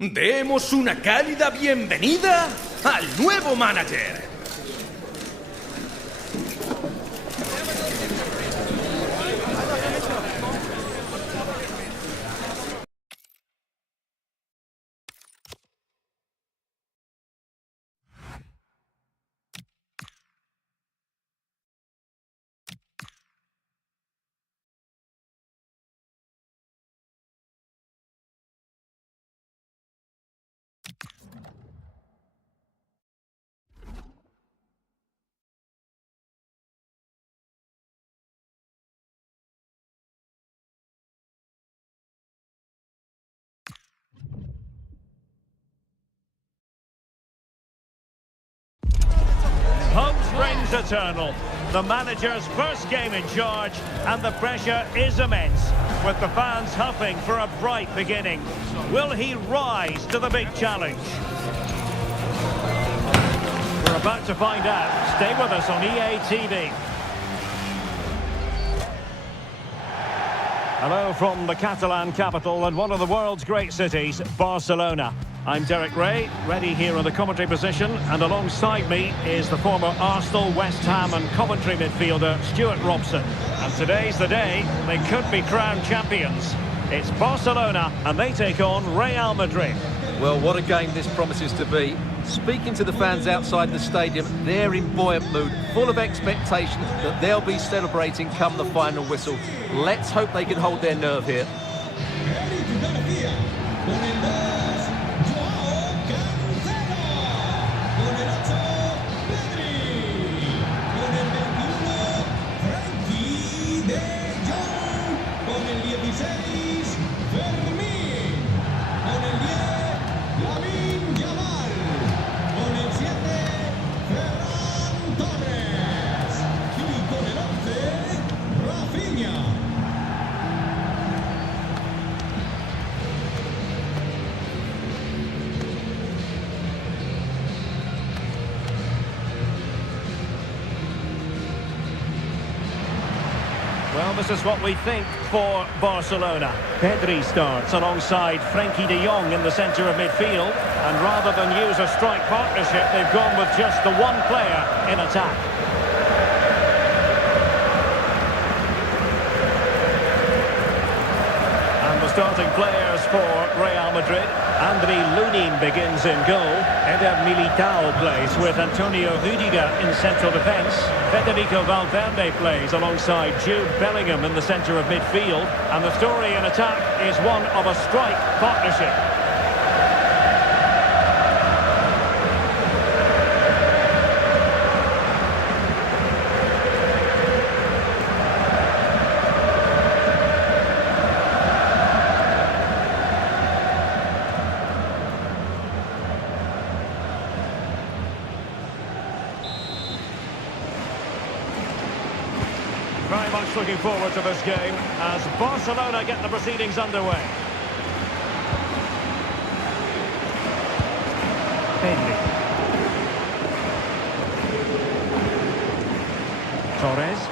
Demos una cálida bienvenida al nuevo manager. Home springs eternal. The manager's first game in charge, and the pressure is immense, with the fans hoping for a bright beginning. Will he rise to the big challenge? We're about to find out. Stay with us on EA TV. Hello from the Catalan capital and one of the world's great cities, Barcelona. I'm Derek Ray, ready here in the commentary position, and alongside me is the former Arsenal, West Ham and Coventry midfielder Stuart Robson. And today's the day they could be crowned champions. It's Barcelona and they take on Real Madrid. Well, what a game this promises to be. Speaking to the fans outside the stadium, they're in buoyant mood, full of expectation that they'll be celebrating come the final whistle. Let's hope they can hold their nerve here. Well, this is what we think for Barcelona. Pedri starts alongside Frenkie de Jong in the centre of midfield. And rather than use a strike partnership, they've gone with just the one player in attack. And the starting players for Real Madrid. Andriy Lunin begins in goal. Eder Militao plays with Antonio Rüdiger in central defence. Federico Valverde plays alongside Jude Bellingham in the centre of midfield. And the story in attack is one of a strike partnership. Very much looking forward to this game as Barcelona get the proceedings underway. Pedri. Torres.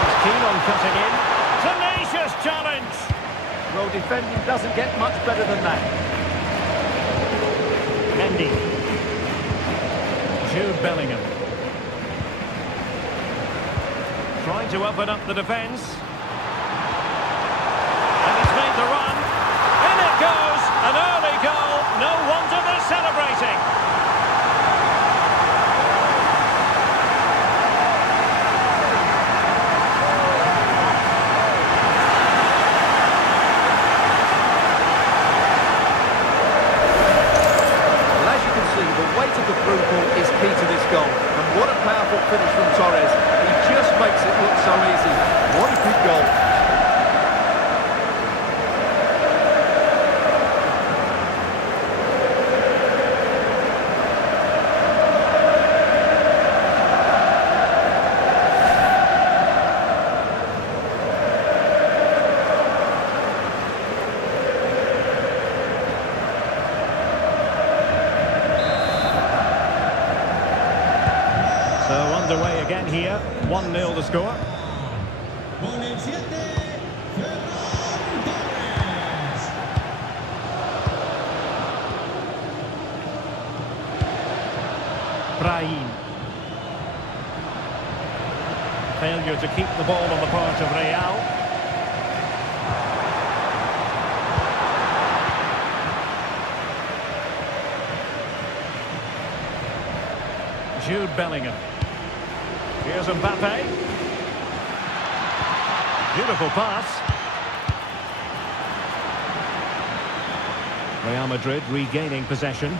He's keen on cutting in. Tenacious challenge! Well, defending doesn't get much better than that. Mendy. Jude Bellingham. Trying to open up the defence. And he's made the run. In it goes! An early goal. No wonder they're celebrating. Well, as you can see, the weight of the through ball is key to this goal. And what a powerful finish from Torres. He just makes it look so easy. What a good goal. So underway again here, 1-0 the score. Brahim. Failure to keep the ball on the part of Real. Jude Bellingham. Here's Mbappe. Beautiful pass. Real Madrid regaining possession.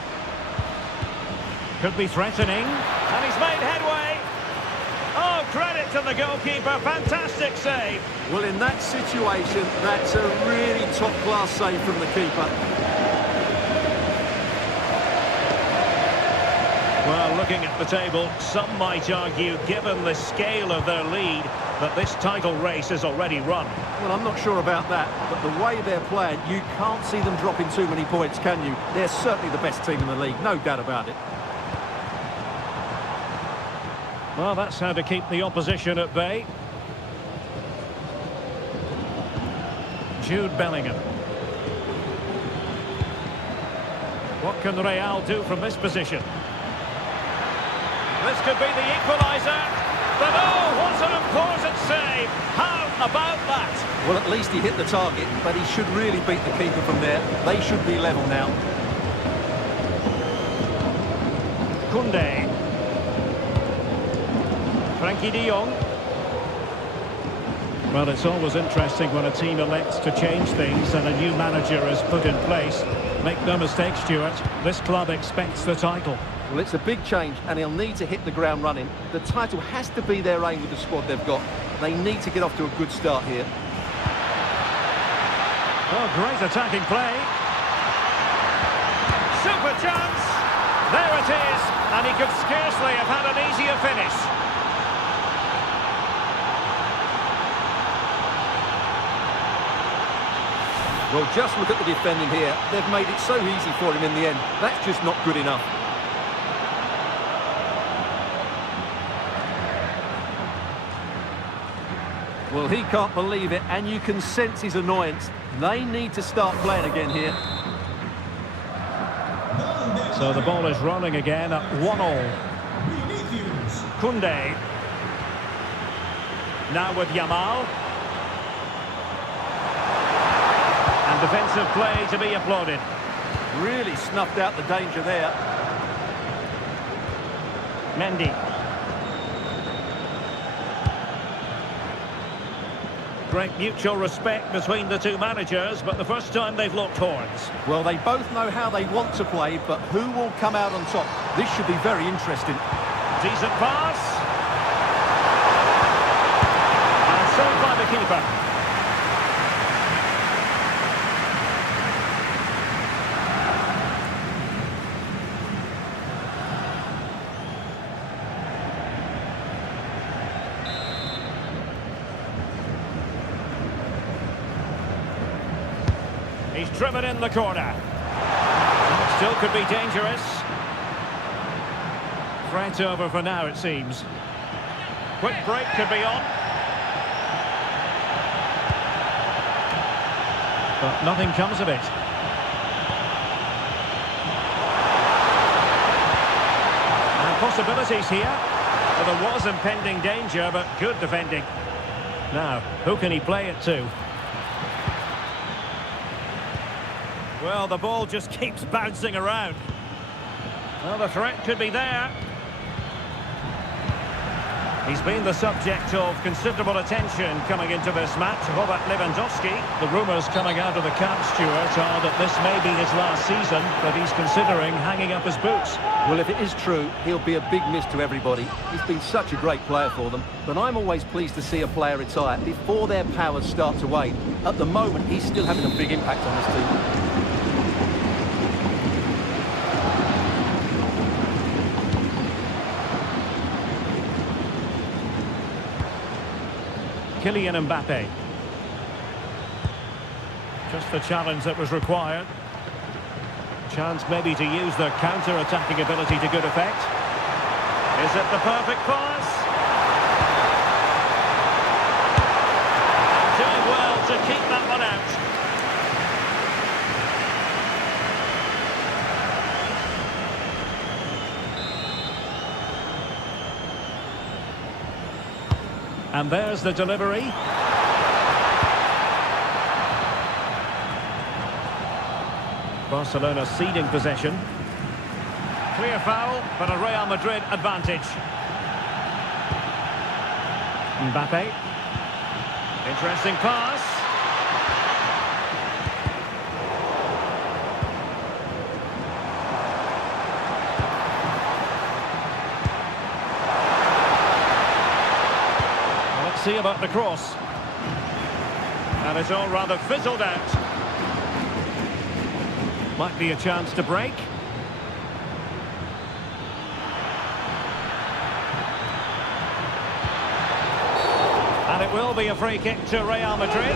Could be threatening. And he's made headway. Oh, credit to the goalkeeper. Fantastic save. Well, in that situation, that's a really top-class save from the keeper. Well, looking at the table, some might argue, given the scale of their lead, that this title race is already run. Well, I'm not sure about that, but the way they're playing, you can't see them dropping too many points, can you? They're certainly the best team in the league, no doubt about it. Well, that's how to keep the opposition at bay. Jude Bellingham. What can Real do from this position? This could be the equaliser. But oh, what an important save. How about that? Well, at least he hit the target, but he should really beat the keeper from there. They should be level now. Koundé. Frankie de Jong. Well, it's always interesting when a team elects to change things and a new manager is put in place. Make no mistake, Stuart, this club expects the title. Well, it's a big change, and he'll need to hit the ground running. The title has to be their aim with the squad they've got. They need to get off to a good start here. Oh, great attacking play. Super chance. There it is. And he could scarcely have had an easier finish. Well, just look at the defending here. They've made it so easy for him in the end. That's just not good enough. Well, he can't believe it, and you can sense his annoyance. They need to start playing again here. So the ball is rolling again at 1-1. Koundé. Now with Yamal. And defensive play to be applauded. Really snuffed out the danger there. Mendy. Great mutual respect between the two managers, but the first time they've locked horns. Well, they both know how they want to play, but who will come out on top? This should be very interesting. Decent pass. And saved by the keeper. He's driven in the corner. Still could be dangerous. Threat over for now, it seems. Quick break could be on. But nothing comes of it. And possibilities here. Well, there was impending danger, but good defending. Now, who can he play it to? Well, the ball just keeps bouncing around. Well, the threat could be there. He's been the subject of considerable attention coming into this match. Robert Lewandowski. The rumours coming out of the camp, Stuart, are that this may be his last season, but he's considering hanging up his boots. Well, if it is true, he'll be a big miss to everybody. He's been such a great player for them, but I'm always pleased to see a player retire before their powers start to wane. At the moment, he's still having a big impact on this team. Kylian Mbappe. Just the challenge that was required. Chance maybe to use their counter-attacking ability to good effect. Is it the perfect pass? Doing well to keep that one out. And there's the delivery. Barcelona ceding possession. Clear foul, but a Real Madrid advantage. Mbappe. Interesting pass. Well, let's see about the cross. And it's all rather fizzled out. Might be a chance to break. And it will be a free kick to Real Madrid.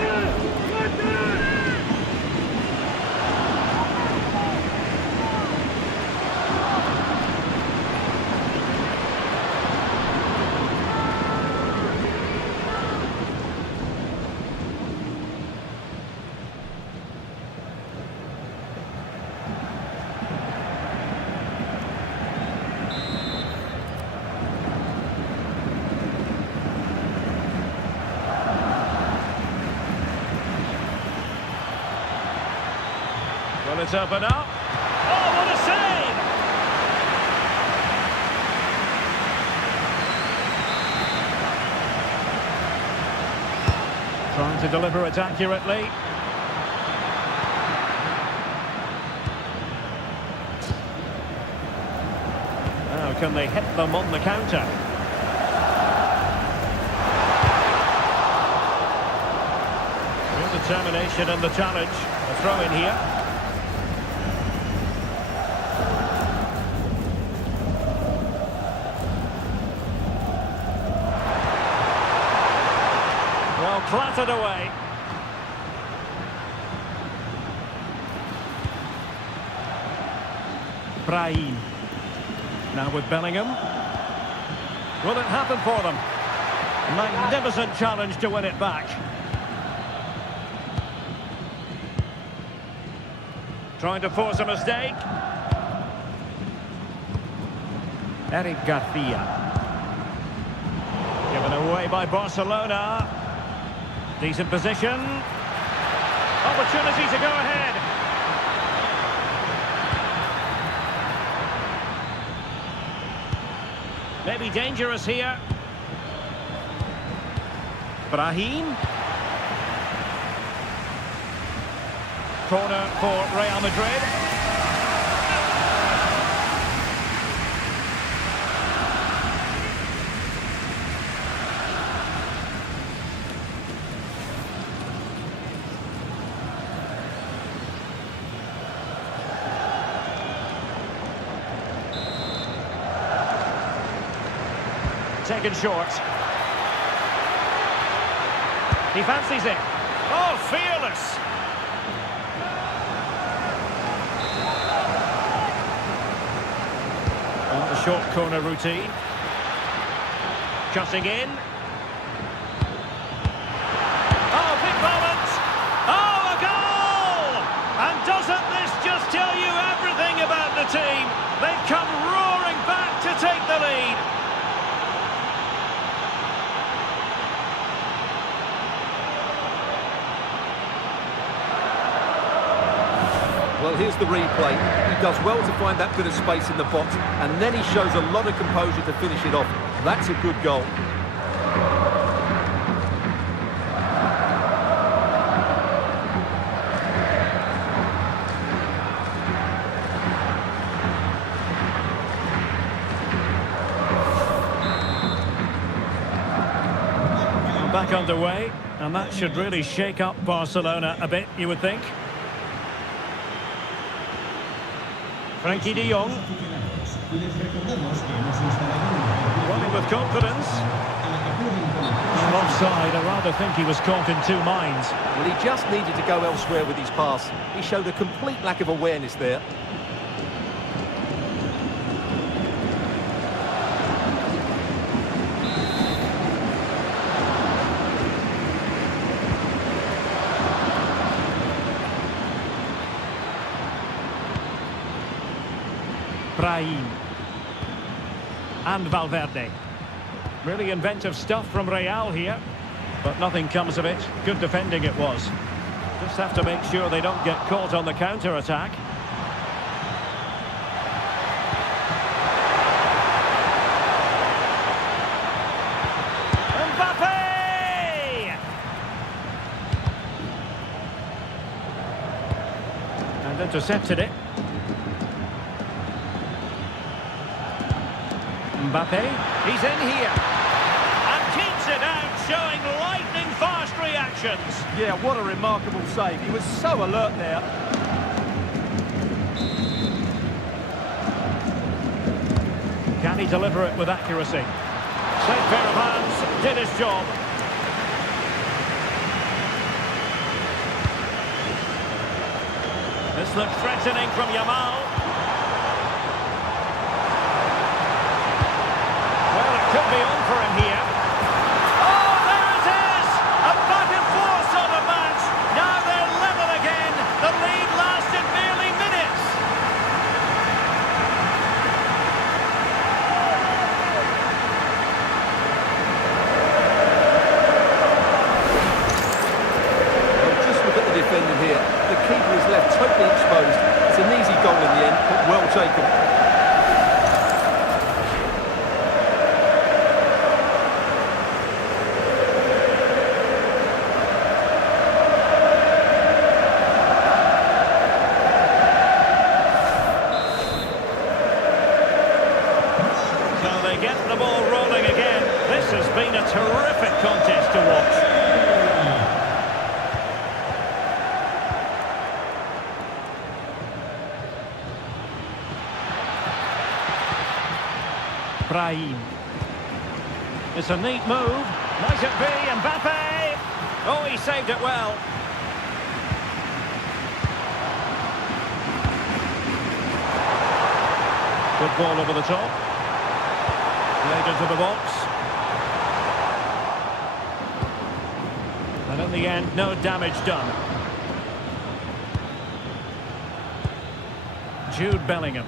Well, it's open up. Oh, what a save! Trying to deliver it accurately. Now, can they hit them on the counter? Real determination in the challenge. A throw in here. Clattered away. Brahim. Now with Bellingham. Will it happen for them? Magnificent challenge to win it back. Trying to force a mistake. Eric Garcia. Given away by Barcelona. Decent position. Opportunity to go ahead. Maybe dangerous here. Brahim. Corner for Real Madrid. Taken short. He fancies it. Oh, fearless. On the short corner routine. Cutting in. Oh, big moment. Oh, a goal! And doesn't this just tell you everything about the team? They've come roaring back to take the lead. Well, here's the replay. He does well to find that bit of space in the box, and then he shows a lot of composure to finish it off. That's a good goal. Back underway, and that should really shake up Barcelona a bit, you would think. Frankie de Jong. Running with confidence. And offside, I rather think he was caught in two minds. Well, he just needed to go elsewhere with his pass. He showed a complete lack of awareness there. Brahim. And Valverde. Really inventive stuff from Real here. But nothing comes of it. Good defending it was. Just have to make sure they don't get caught on the counter-attack. Mbappe! And intercepted it. Mbappe, he's in here. And keeps it out, showing lightning-fast reactions. Yeah, what a remarkable save. He was so alert there. Can he deliver it with accuracy? Safe pair of hands, did his job. This looks threatening from Yamal. Well, it could be on for him here. Oh, there it is! A back and forth sort of match. Now they're level again. The lead lasted merely minutes. Just look at the defending here. The keeper is left totally exposed. It's an easy goal in the end, but well taken. So they get the ball rolling again. This has been a terrific contest to watch. Brahim. It's a neat move. Might it be Mbappe? Oh, he saved it well. Good ball over the top. Played into the box. And in the end, no damage done. Jude Bellingham.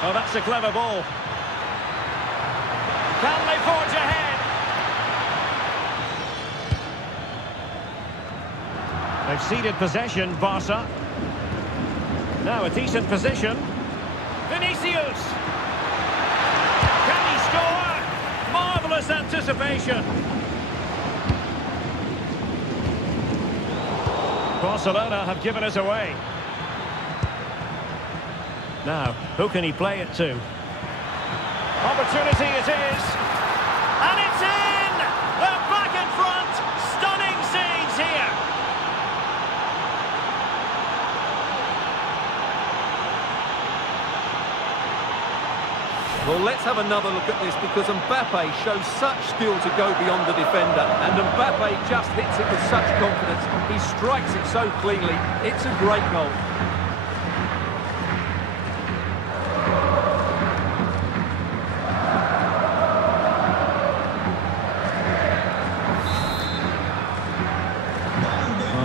Oh, that's a clever ball. Can they forge ahead? They've ceded possession, Barca. Now a decent position. Vinicius! Can he score? Marvellous anticipation. Barcelona have given us away. Now, who can he play it to? Opportunity it is. And it's in! They're back in front. Stunning scenes here. Well, let's have another look at this because Mbappe shows such skill to go beyond the defender. And Mbappe just hits it with such confidence. He strikes it so cleanly. It's a great goal.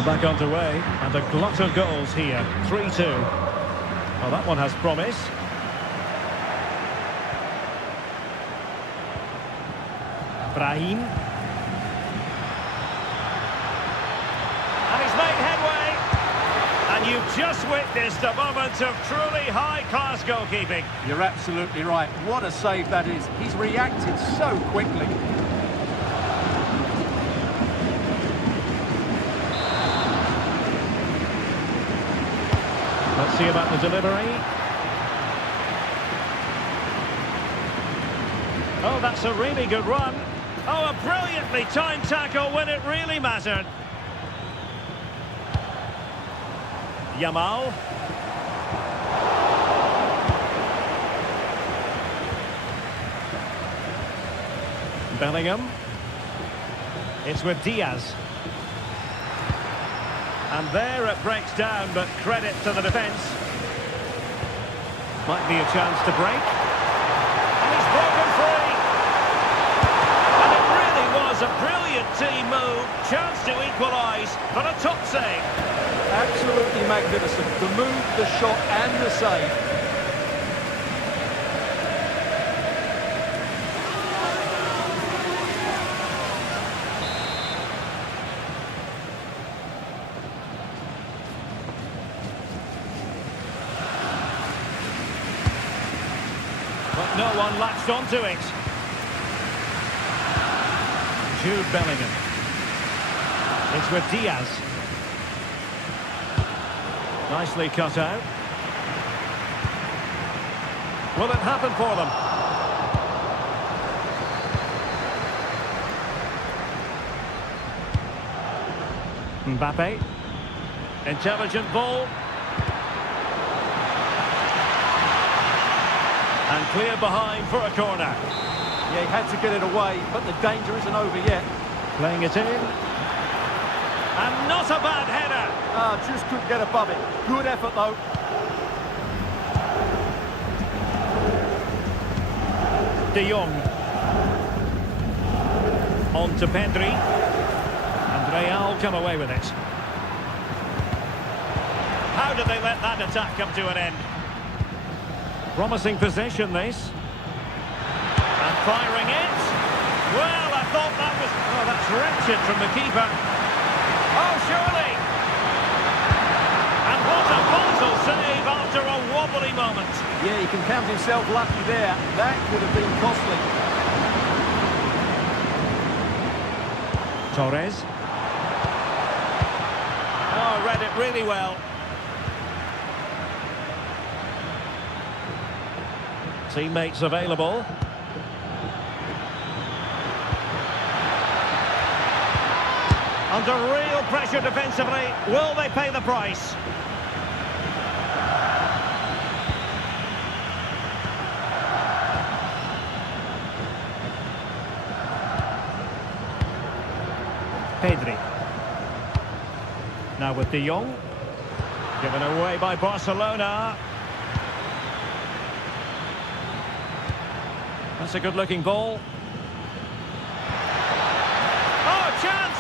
Back underway, and a glut of goals here. 3-2. Well, that one has promise. Brahim. And he's made headway. And you've just witnessed a moment of truly high-class goalkeeping. You're absolutely right. What a save that is. He's reacted so quickly. Let's see about the delivery. Oh, that's a really good run. Oh, a brilliantly timed tackle when it really mattered. Yamal. Bellingham. It's with Diaz. And there it breaks down, but credit to the defence. Might be a chance to break. And he's broken free. And it really was a brilliant team move. Chance to equalise, but a top save. Absolutely magnificent. The move, the shot and the save. but no one latched onto it. Jude Bellingham. It's with Diaz. Nicely cut out. Will it happen for them? Mbappe. Intelligent ball. And clear behind for a corner. Yeah, he had to get it away, but the danger isn't over yet. Playing it in. And not a bad header. Just couldn't get above it. Good effort, though. De Jong. On to Pedri. And Real come away with it. How did they let that attack come to an end? Promising possession, this. And firing it. Well, I thought that was... Oh, that's wretched from the keeper. Oh, surely. And what a vital save after a wobbly moment. Yeah, he can count himself lucky there. That could have been costly. Torres. Oh, read it really well. Teammates available. Under real pressure defensively. Will they pay the price? Pedri. Now with De Jong. Given away by Barcelona. That's a good-looking ball. Oh, chance!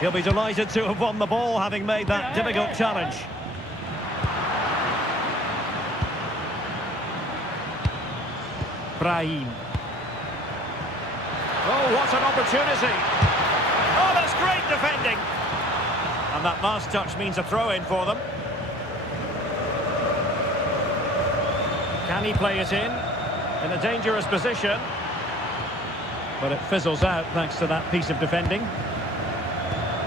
He'll be delighted to have won the ball, having made that difficult challenge. Brahim. Oh, what an opportunity! Oh, that's great defending! And that last touch means a throw-in for them. Can he play it in a dangerous position? But it fizzles out thanks to that piece of defending.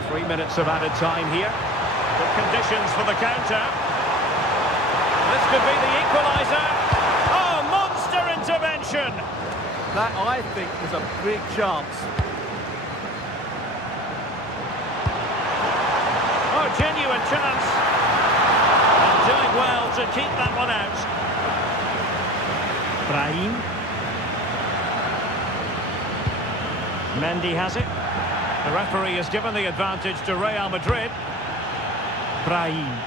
3 minutes of added time here. Good conditions for the counter. This could be the equaliser. Oh, monster intervention! That, I think, was a big chance. Oh, genuine chance. And doing well to keep that one out. Brahim. Mendy has it. The referee has given the advantage to Real Madrid. Brahim.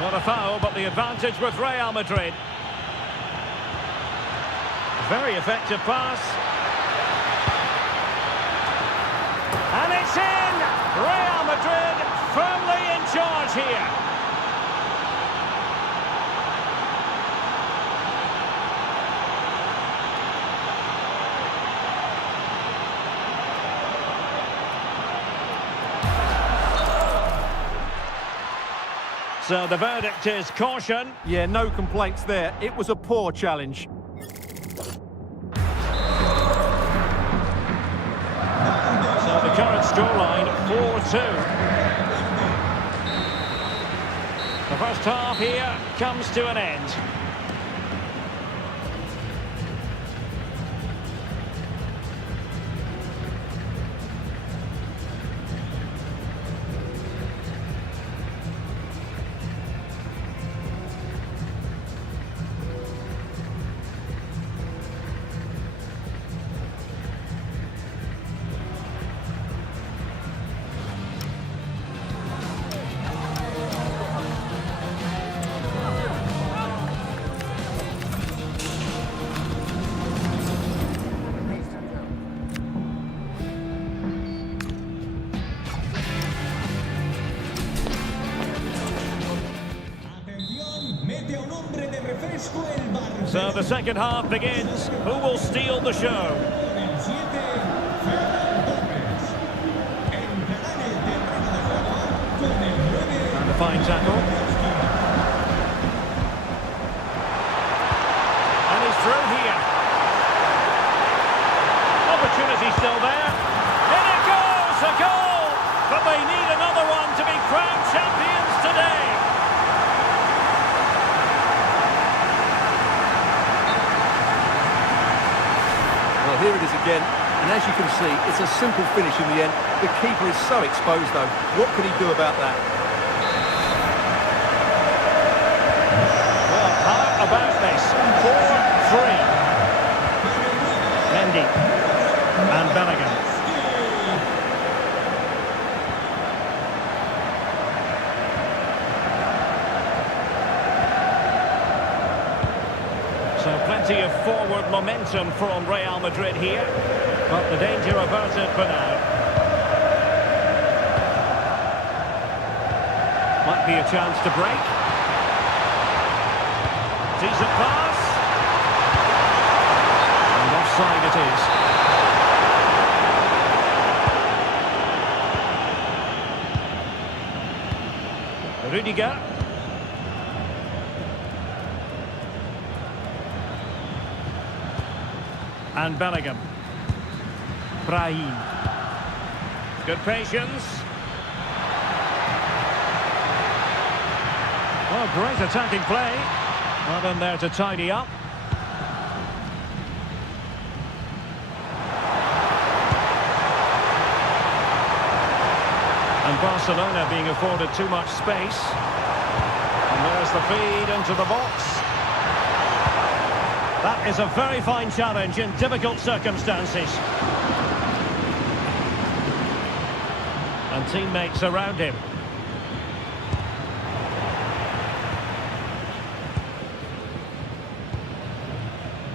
Not a foul, but the advantage with Real Madrid. Very effective pass. And it's in! Real Madrid firmly in charge here. So the verdict is caution. Yeah, no complaints there. It was a poor challenge. So the current scoreline, 4-2. The first half here comes to an end. So the second half begins. Who will steal the show? And a fine tackle. here it is again, and as you can see, it's a simple finish in the end. The keeper is so exposed, though. What can he do about that? Well, how about this? 4-3. Mendy and Bellingham. So plenty of forward momentum from Real Madrid here, but the danger averted for now. Might be a chance to break. Decent pass. And offside it is. Rudiger. And Bellingham. Brahim. Good patience. Well, great attacking play. Not in there to tidy up. And Barcelona being afforded too much space. And there's the feed into the box. That is a very fine challenge in difficult circumstances. And teammates around him.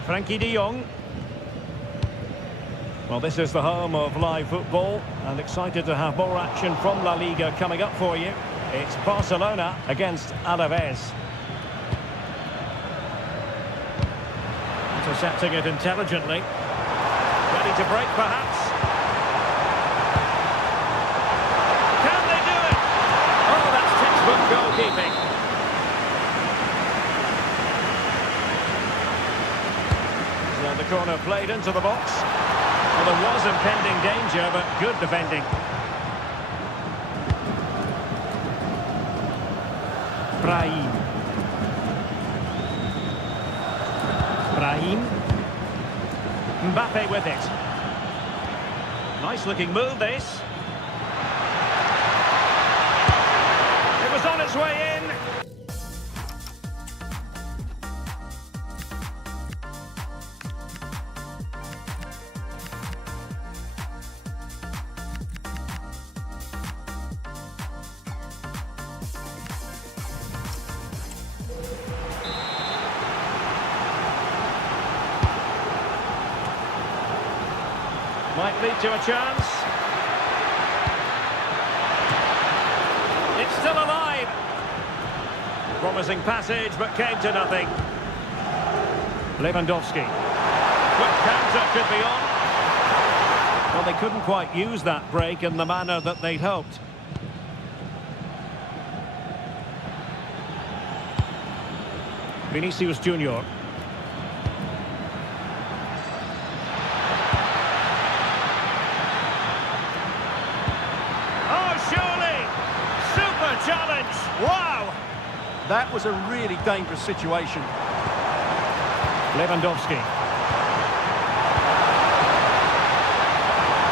Frankie de Jong. Well, this is the home of live football, and excited to have more action from La Liga coming up for you. It's Barcelona against Alaves. Intercepting it intelligently. Ready to break, perhaps. Can they do it? Oh, that's textbook goalkeeping. So the corner played into the box. Well, there was impending danger, but good defending. Brahim. Brahim. Mbappe with it. Nice looking move, this. It was on its way in. Might lead to a chance. It's still alive. Promising passage, but came to nothing. Lewandowski. Quick counter could be on. Well, they couldn't quite use that break in the manner that they'd hoped. Vinicius Junior. Challenge! Wow! That was a really dangerous situation. Lewandowski.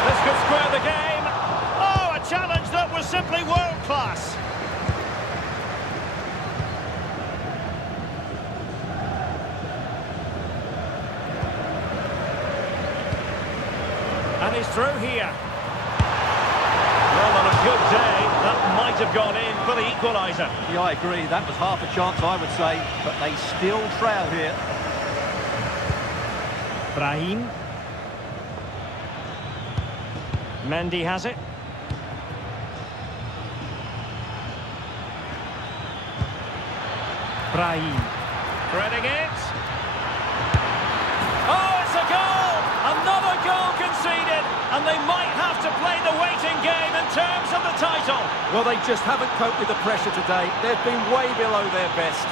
This could square the game. Oh, a challenge that was simply world class. And he's through here. Well, on a good day, that might have gone in for the equaliser. Yeah, I agree. That was half a chance, I would say. But they still trail here. Brahim. Mendy has it. Brahim. Threading it. Oh, it's a goal! Another goal conceded. And they might have to play the waiting game in terms of the title. Well, they just haven't coped with the pressure today. They've been way below their best.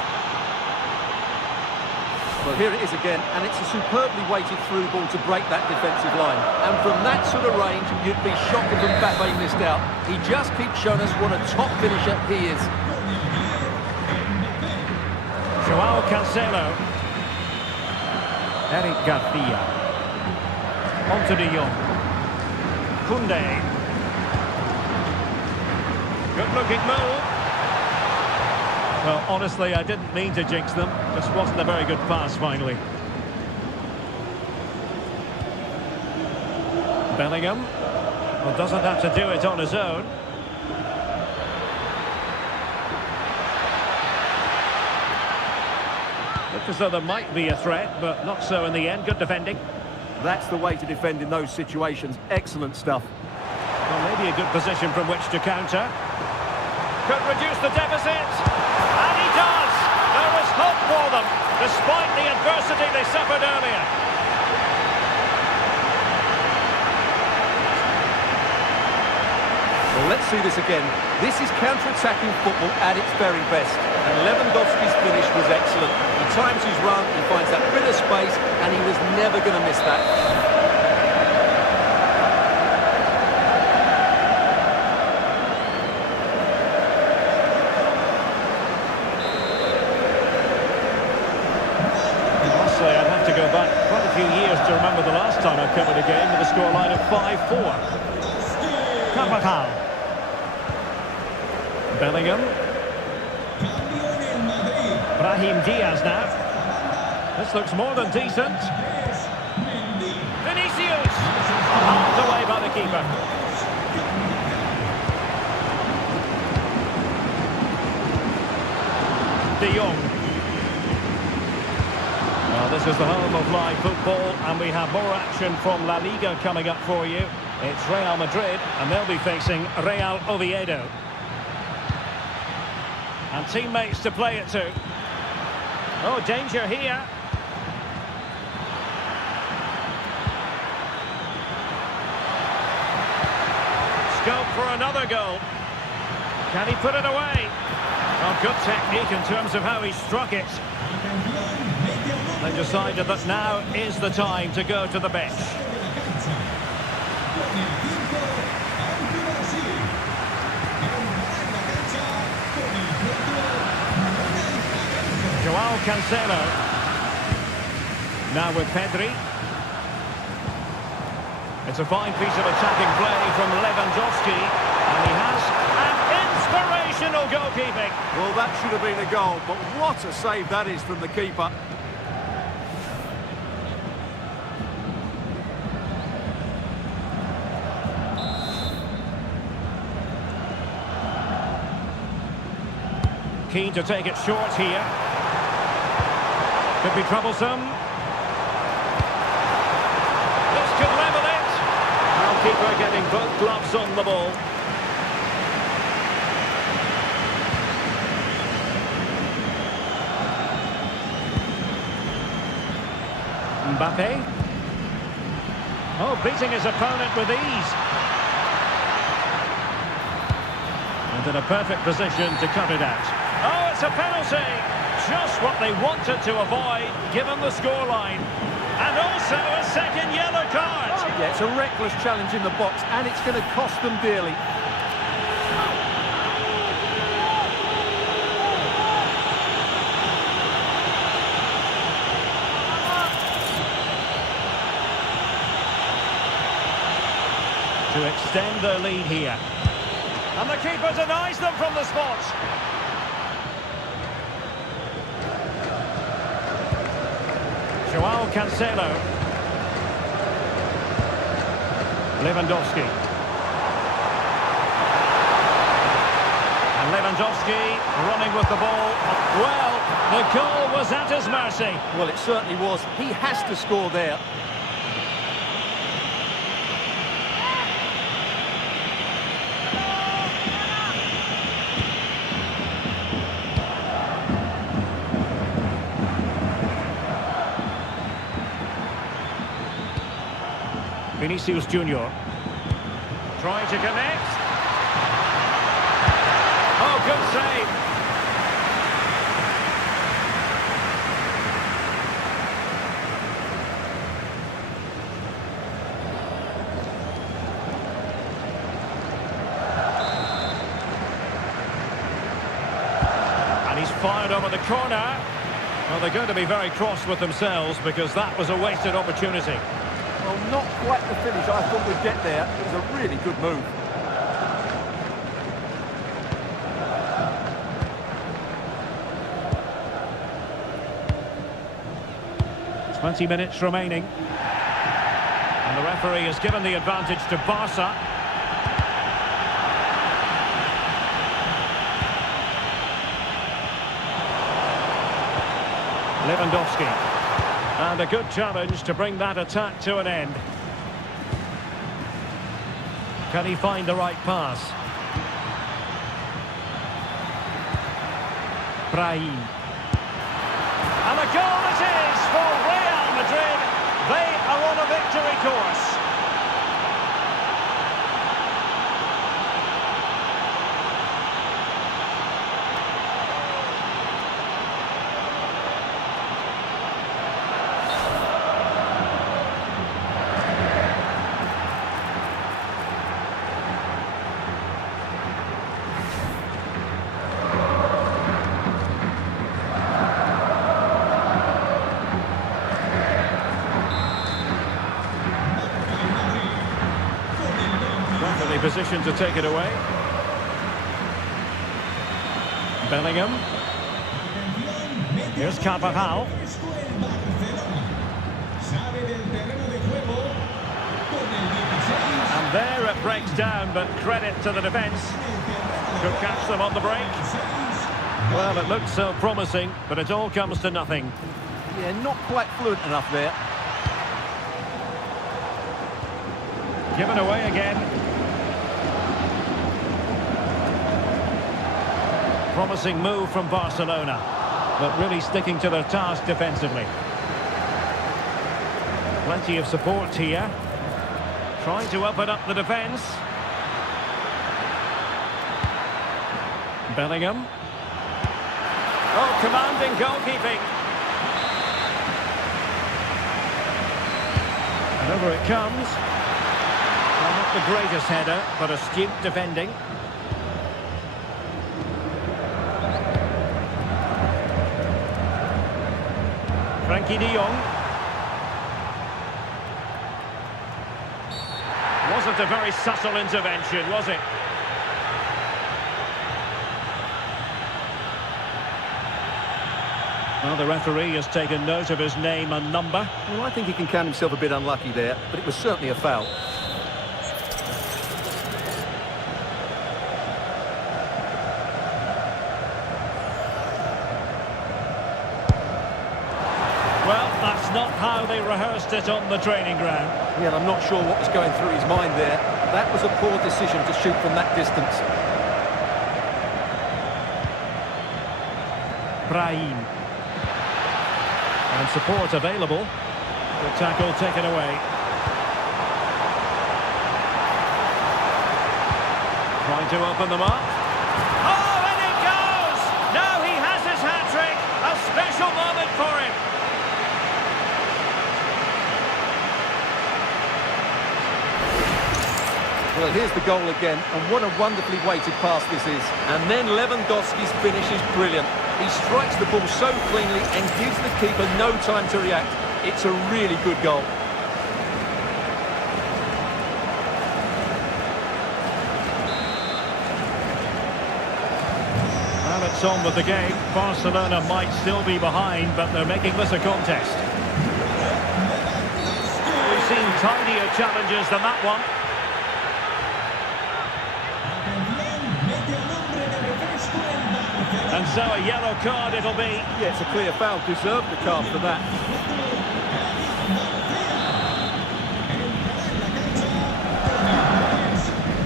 Well, here it is again, and it's a superbly weighted through ball to break that defensive line. And from that sort of range, you'd be shocked if Mbappe missed out. He just keeps showing us what a top finisher he is. Joao Cancelo. Eric Garcia. On to De Jong. Koundé. Good looking move. Well, honestly, I didn't mean to jinx them. Just wasn't a very good pass, finally. Bellingham. Well, doesn't have to do it on his own. Looked as though there might be a threat, but not so in the end. Good defending. That's the way to defend in those situations. Excellent stuff. Well, maybe a good position from which to counter. Could reduce the deficit. And he does! There is hope for them, despite the adversity they suffered earlier. Well, let's see this again. This is counter-attacking football at its very best. And Lewandowski's finish was excellent. He times his run, he finds that bit of space, and he was never going to miss that. I'd have to go back quite a few years to remember the last time I covered a game with a scoreline of 5-4. Carvajal. Bellingham. Brahim Diaz now. This looks more than decent. Vinicius. Halved away by the keeper. De Jong. Well, this is the home of live football, and we have more action from La Liga coming up for you. It's Real Madrid, and they'll be facing Real Oviedo. And teammates to play it to. Oh, danger here. Scope for another goal. Can he put it away? Well, good technique in terms of how he struck it. They decided that now is the time to go to the bench. Joao Cancelo. Now with Pedri. It's a fine piece of attacking play from Lewandowski. And he has an inspirational goalkeeping. Well, that should have been a goal, but what a save that is from the keeper. Keen to take it short here. Could be troublesome. This could level it. Goalkeeper getting both gloves on the ball. Mbappe. Oh, beating his opponent with ease. And in a perfect position to cut it out. Oh, it's a penalty! Just what they wanted to avoid, given the scoreline. And also a second yellow card. Yeah, it's a reckless challenge in the box, and it's going to cost them dearly. To extend their lead here. And the keeper denies them from the spot. Joao Cancelo. Lewandowski. And Lewandowski running with the ball. Well, the goal was at his mercy. Well, it certainly was. He has to score there. Vinicius Junior trying to connect. Oh, good save. And he's fired over the corner. Well, they're going to be very cross with themselves because that was a wasted opportunity. Well, not quite the finish I thought we'd get there. It was a really good move. 20 minutes remaining. And the referee has given the advantage to Barca. Lewandowski. And a good challenge to bring that attack to an end. Can he find the right pass? Brahim. And a goal it is for Real Madrid. They are on a victory course. Position to take it away. Bellingham. Here's Carvajal. And there it breaks down, but credit to the defence. Could catch them on the break. Well, it looked so promising, but it all comes to nothing. Yeah, not quite fluent enough there. Given away again. Promising move from Barcelona, but really sticking to their task defensively. Plenty of support here. Trying to open up the defence. Bellingham. Oh, commanding goalkeeping. And over it comes. Well, not the greatest header, but astute defending. Frankie de Jong. Wasn't a very subtle intervention, was it? Well, the referee has taken note of his name and number. Well, I think he can count himself a bit unlucky there, but it was certainly a foul. Not how they rehearsed it on the training ground. Yeah, I'm not sure what was going through his mind there. That was a poor decision to shoot from that distance. Brahim. And support available. The tackle taken away. Trying to open them up. Oh, and it goes! Now he has his hat-trick. A special moment for him. Well, here's the goal again, and what a wonderfully weighted pass this is. And then Lewandowski's finish is brilliant. He strikes the ball so cleanly and gives the keeper no time to react. It's a really good goal. Well, it's on with the game. Barcelona might still be behind, but they're making this a contest. We've seen tidier challenges than that one. And so a yellow card it'll be. Yeah, it's a clear foul. Deserved the card for that.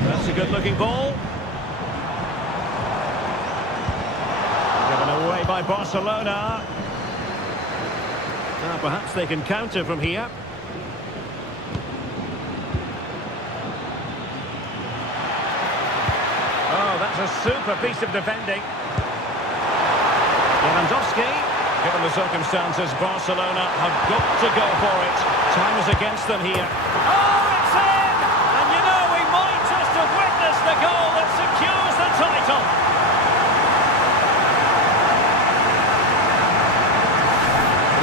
That's a good-looking ball. Given away by Barcelona. Now perhaps they can counter from here. Oh, that's a super piece of defending. Lewandowski. Given the circumstances, Barcelona have got to go for it. Time is against them here. Oh, it's in! And you know, we might just have witnessed the goal that secures the title.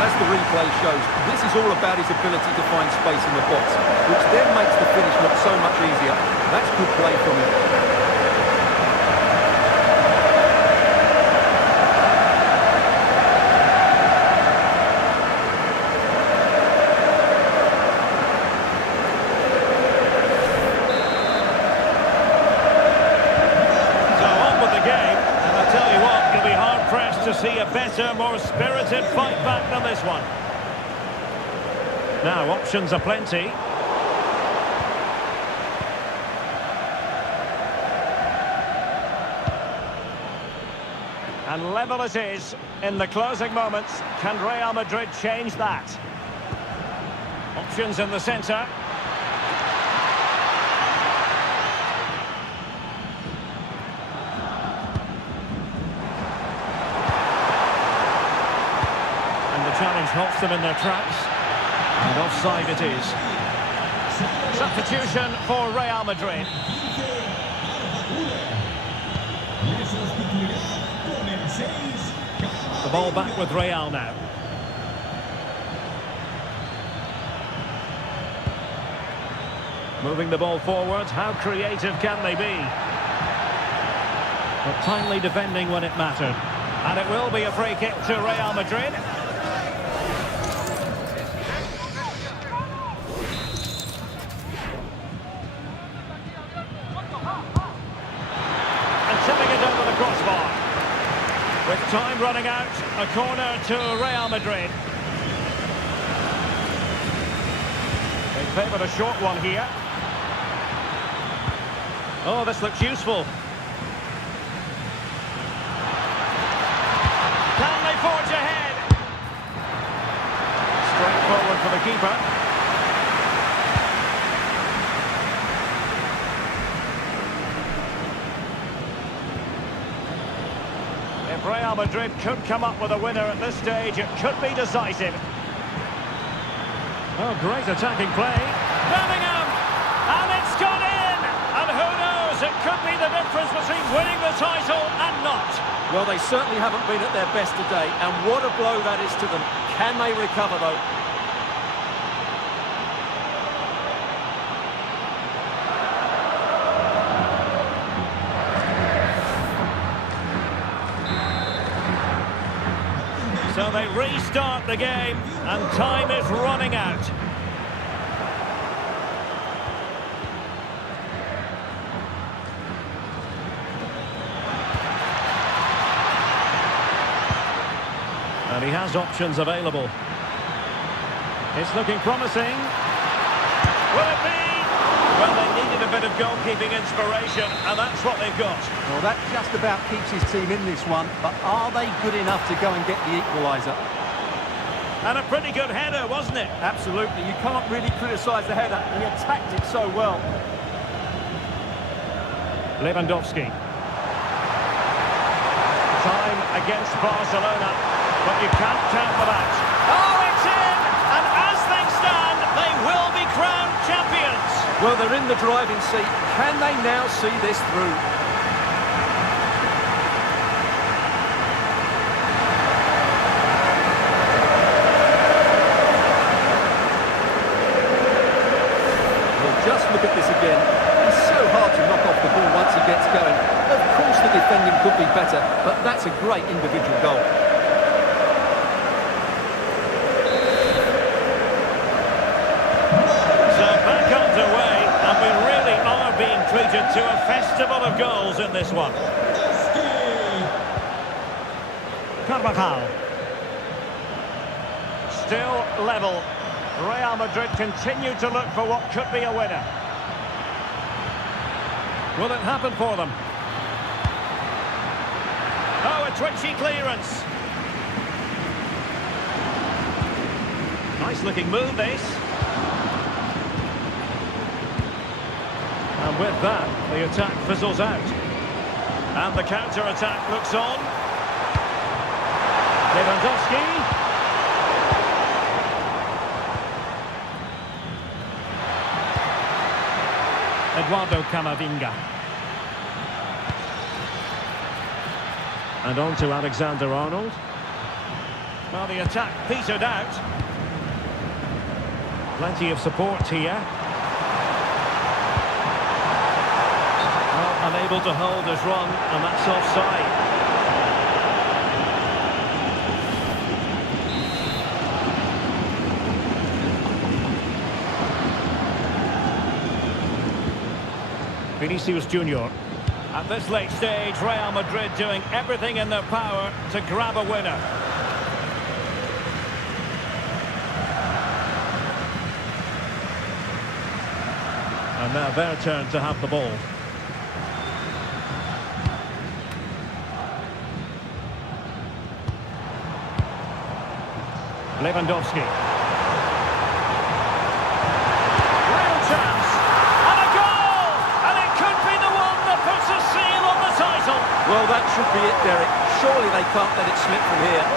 Well, as the replay shows, this is all about his ability to find space in the box, which then makes the finish look so much easier. That's good play from him. To see a better, more spirited fight back than this one. Now, options are plenty. And level it is in the closing moments. Can Real Madrid change that? Options in the centre. Challenge halts them in their tracks, and offside it is. Substitution for Real Madrid. The ball back with Real now. Moving the ball forward, how creative can they be? But timely defending when it mattered. And it will be a free kick to Real Madrid. Crossbar. With time running out, a corner to Real Madrid. They favoured a short one here. Oh, this looks useful. Can they forge ahead? Straight forward for the keeper. Real Madrid could come up with a winner at this stage. It could be decisive. Oh, great attacking play. Bellingham! And it's gone in! And who knows, it could be the difference between winning the title and not. Well, they certainly haven't been at their best today. And what a blow that is to them. Can they recover, though? So they restart the game, and time is running out. And he has options available. It's looking promising. Will it be? Well, they needed a bit of goalkeeping inspiration, and that's what they've got. Well, that just about keeps his team in this one, but are they good enough to go and get the equaliser? And a pretty good header, wasn't it? Absolutely. You can't really criticise the header. He attacked it so well. Lewandowski. Time against Barcelona, but you can't count them out. Oh, it's in! And as things stand, they will be crowned champions. Well, they're in the driving seat. Can they now see this through? Just look at this again. It's so hard to knock off the ball once he gets going. Of course the defending could be better, but that's a great individual goal. So back underway, and we really are being treated to a festival of goals in this one. Carvajal. Still level. Real Madrid continue to look for what could be a winner. Will it happen for them? Oh, a twitchy clearance. Nice looking move, this. And with that, the attack fizzles out. And the counter-attack looks on. Lewandowski. Eduardo Camavinga. And on to Alexander-Arnold. Well, the attack petered out. Plenty of support here. Well, unable to hold his run, and that's offside. Vinicius Junior. At this late stage, Real Madrid doing everything in their power to grab a winner. And now their turn to have the ball. Lewandowski. Real chance. And a goal! And it could be the one that puts a seal on the title. Well, that should be it, Derek. Surely they can't let it slip from here.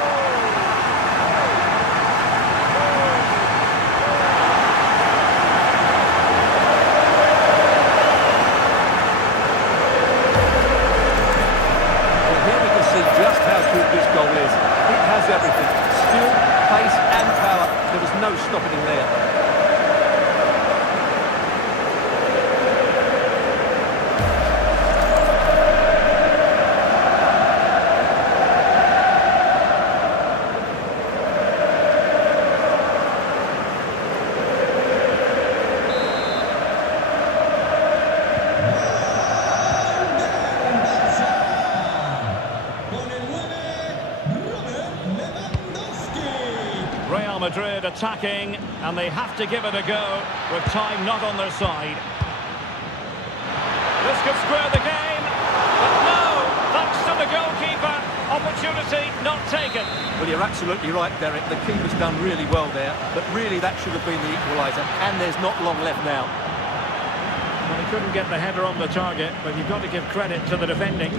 Well, here we can see just how good this goal is. It has everything. Skill, pace and power. There was no stopping him there. Real Madrid attacking, and they have to give it a go with time not on their side. This could square the game, but no, thanks to the goalkeeper, opportunity not taken. Well, you're absolutely right, Derek. The keeper's done really well there, but really that should have been the equaliser, and there's not long left now. Well, he couldn't get the header on the target, but you've got to give credit to the defending.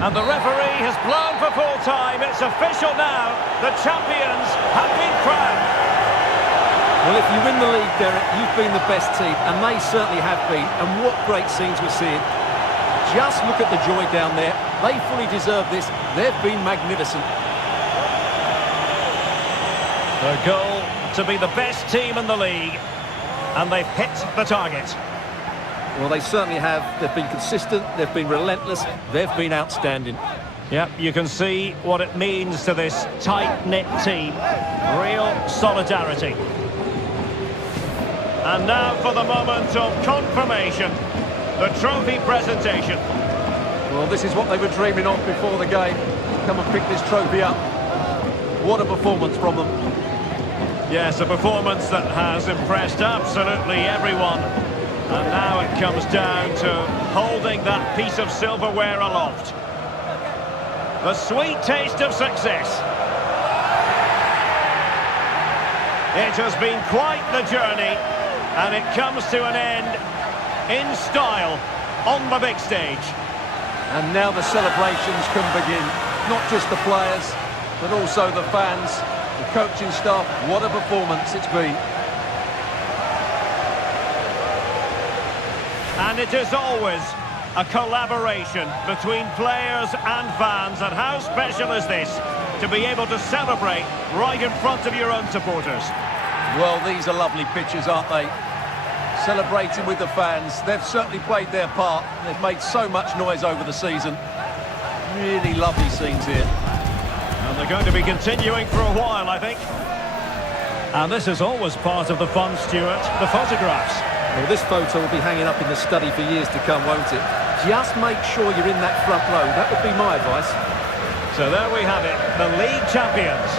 And the referee has blown for full time. It's official now. The champions have been crowned. Well, if you win the league, Derek, you've been the best team, and they certainly have been. And what great scenes we're seeing. Just look at the joy down there. They fully deserve this. They've been magnificent. Their goal to be the best team in the league, and they've hit the target. Well, they certainly have. They've been consistent, they've been relentless, they've been outstanding. Yep, you can see what it means to this tight-knit team. Real solidarity. And now for the moment of confirmation, the trophy presentation. Well, this is what they were dreaming of before the game. Come and pick this trophy up. What a performance from them. Yes, a performance that has impressed absolutely everyone. And now it comes down to holding that piece of silverware aloft. The sweet taste of success. It has been quite the journey, and it comes to an end in style on the big stage. And now the celebrations can begin. Not just the players, but also the fans, the coaching staff. What a performance it's been. And it is always a collaboration between players and fans. And how special is this to be able to celebrate right in front of your own supporters? Well, these are lovely pictures, aren't they? Celebrating with the fans. They've certainly played their part. They've made so much noise over the season. Really lovely scenes here. And they're going to be continuing for a while, I think. And this is always part of the fun, Stuart, the photographs. Well, this photo will be hanging up in the study for years to come, won't it? Just make sure you're in that front row. That would be my advice. So there we have it, the league champions.